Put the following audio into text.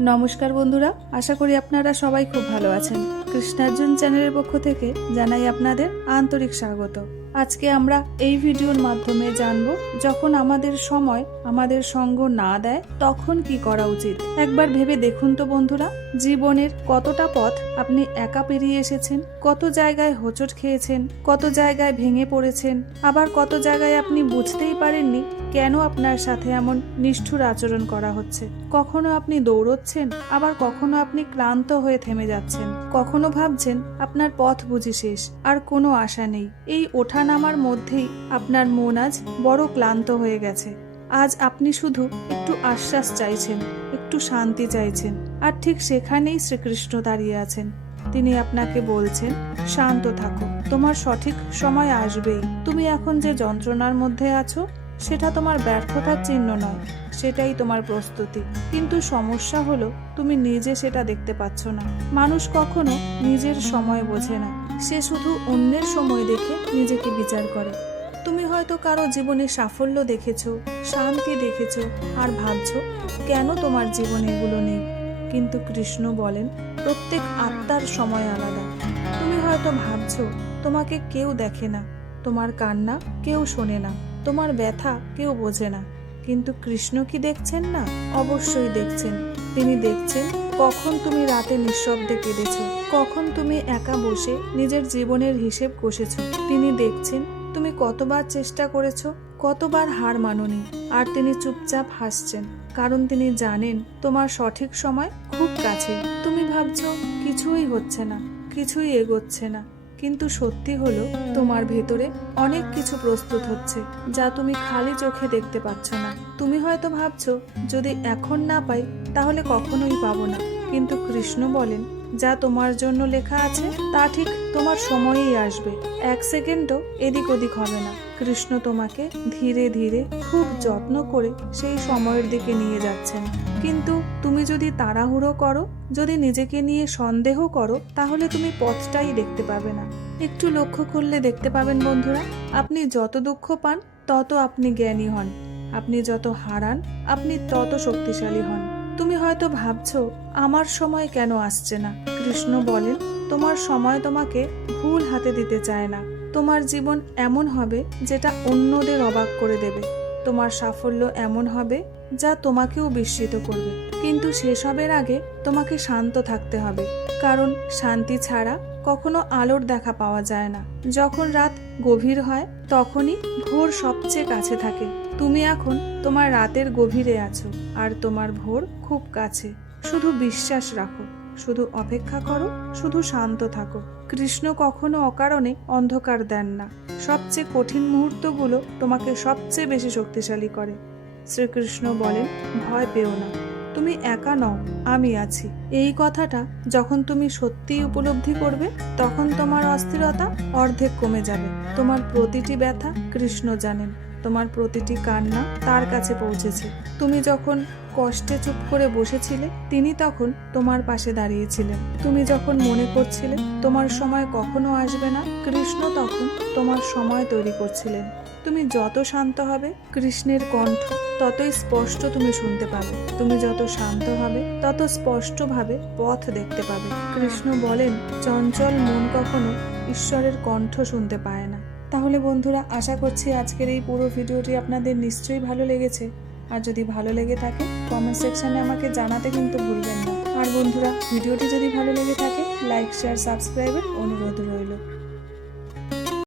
নমস্কার বন্ধুরা, আশা করি আপনারা সবাই খুব ভালো আছেন। কৃষ্ণার্জুন চ্যানেলের পক্ষ থেকে জানাই আপনাদের আন্তরিক স্বাগত। আজকে আমরা এই ভিডিওর মাধ্যমে জানব, যখন আমাদের সময় আমাদের সঙ্গ না দেয় তখন কি করা উচিত। একবার ভেবে দেখুন তো বন্ধুরা, জীবনের কতটা পথ আপনি একা পেরিয়ে এসেছেন, কত জায়গায় হোঁচট খেয়েছেন, কত জায়গায় ভেঙে পড়েছেন, আবার কত জায়গায় আপনি বুঝতেই পারেননি কেন আপনার সাথে এমন নিষ্ঠুর আচরণ করা হচ্ছে। কখনো আপনি দৌড়চ্ছেন, আবার কখনো আপনি ক্লান্ত হয়ে থেমে যাচ্ছেন, কখনো ভাবছেন আপনার পথ বুঝি শেষ, আর কোনো আশা নেই। এই ওঠানামার মধ্যেই আপনার মন আজ বড় ক্লান্ত হয়ে গেছে। আজ আপনি শুধু একটু আশ্বাস চাইছেন, একটু শান্তি চাইছেন, আর ঠিক সেখানেই শ্রীকৃষ্ণ দাঁড়িয়ে আছেন। তিনি আপনাকে বলছেন, শান্ত থাকো, তোমার সঠিক সময় আসবেই। তুমি এখন যে যন্ত্রণার মধ্যে আছো সেটা তোমার ব্যর্থতার চিহ্ন নয়, সেটাই তোমার প্রস্তুতি। কিন্তু সমস্যা হলো তুমি নিজে সেটা দেখতে পাচ্ছ না। মানুষ কখনো নিজের সময় বোঝে না, সে শুধু অন্যের সময় দেখে নিজেকে বিচার করে। তুমি হয়তো কারো জীবনে সাফল্য দেখেছো, শান্তি দেখেছো, আর ভাবছো কেন তোমার জীবনে এগুলো নেই। কিন্তু কৃষ্ণ বলেন, প্রত্যেক আত্মার সময় আলাদা। তুমি হয়তো ভাবছো তোমাকে কেউ দেখে না, তোমার কান্না কেউ শোনে না, তোমার ব্যথা কেউ বোঝে না। কিন্তু কৃষ্ণ কি দেখছেন না? অবশ্যই দেখছেন। তিনি দেখছেন কখন তুমি রাতে নিঃশব্দে কেঁদেছো, কখন তুমি একা বসে নিজের জীবনের হিসেব কষেছো। তিনি দেখছেন তুমি কতবার চেষ্টা করেছো, কতবার হার মানোনি, আর তিনি চুপচাপ হাসছেন, কারণ তিনি জানেন তোমার সঠিক সময় খুব কাছে। তুমি ভাবছো কিছুই হচ্ছে না, কিছুই এগোচ্ছে না, কিন্তু সত্যি হলো তোমার ভেতরে অনেক কিছু প্রস্তুত হচ্ছে, যা তুমি খালি চোখে দেখতে পাচ্ছ না। তুমি হয়তো ভাবছো যদি এখন না পাই তাহলে কখনোই পাবো না, কিন্তু কৃষ্ণ বলেন, যা তোমার জন্য লেখা আছে তা ঠিক তোমার সময়েই আসবে। এক সেকেন্ডও এদিক ওদিক হবে না। কৃষ্ণ তোমাকে ধীরে ধীরে খুব যত্ন করে সেই সময়ের দিকে নিয়ে যাচ্ছেন। কিন্তু তুমি যদি তাড়াহুড়ো করো, যদি নিজেকে নিয়ে সন্দেহ করো, তাহলে তুমি পথটাই দেখতে পাবে না। একটু লক্ষ্য করলে দেখতে পাবেন বন্ধুরা, আপনি যত দুঃখ পান তত আপনি জ্ঞানী হন, আপনি যত হারান আপনি তত শক্তিশালী হন। তুমি হয়তো ভাবছো আমার সময় কেন আসছে না। কৃষ্ণ বলেন, তোমার সময় তোমাকে ভুল হাতে দিতে চায় না। তোমার জীবন এমন হবে যেটা অন্যদের অবাক করে দেবে। তোমার সাফল্য এমন হবে যা তোমাকেও বিস্মিত করবে। কিন্তু সেসবের আগে তোমাকে শান্ত থাকতে হবে, কারণ শান্তি ছাড়া কখনো আলোর দেখা পাওয়া যায় না। যখন রাত গভীর হয় তখনই ভোর সবচেয়ে কাছে থাকে। তুমি এখন তোমার রাতের গভীরে আছো, আর তোমার ভোর খুব কাছে। শুধু বিশ্বাস রাখো, শুধু অপেক্ষা করো, শুধু শান্ত থাকো। কৃষ্ণ কখনো অকারণে অন্ধকার দেন না। সবচেয়ে কঠিন মুহূর্তগুলো তোমাকে সবচেয়ে বেশি শক্তিশালী করে। শ্রীকৃষ্ণ বলেন, ভয় পেও না, তুমি একা নও, আমি আছি। এই কথাটা যখন তুমি সত্যিই উপলব্ধি করবে, তখন তোমার অস্থিরতা অর্ধেক কমে যাবে। তোমার প্রতিটি ব্যথা কৃষ্ণ জানেন, তোমার প্রতিটি কান্না তার কাছে পৌঁছেছে। তুমি যখন কষ্টে চুপ করে বসেছিলে, তিনি তখন তোমার পাশে দাঁড়িয়েছিলেন। তুমি যখন মনে করছিলে তোমার সময় কখনো আসবে না, কৃষ্ণ তখন তোমার সময় তৈরি করছিলেন। তুমি যত শান্ত হবে, কৃষ্ণের কণ্ঠ ততই স্পষ্ট তুমি শুনতে পাবে। তুমি যত শান্ত হবে, তত স্পষ্টভাবে পথ দেখতে পাবে। কৃষ্ণ বলেন, চঞ্চল মন কখনো ঈশ্বরের কণ্ঠ শুনতে পায় না। তাহলে বন্ধুরা, আশা করছি আজকের এই পুরো ভিডিওটি আপনাদের নিশ্চয়ই ভালো লেগেছে। আর যদি ভালো লেগে থাকে, কমেন্ট সেকশনে আমাকে জানাতে কিন্তু ভুলবেন না। আর বন্ধুরা, ভিডিওটি যদি ভালো লেগে থাকে, লাইক, শেয়ার, সাবস্ক্রাইবের অনুরোধ রইল।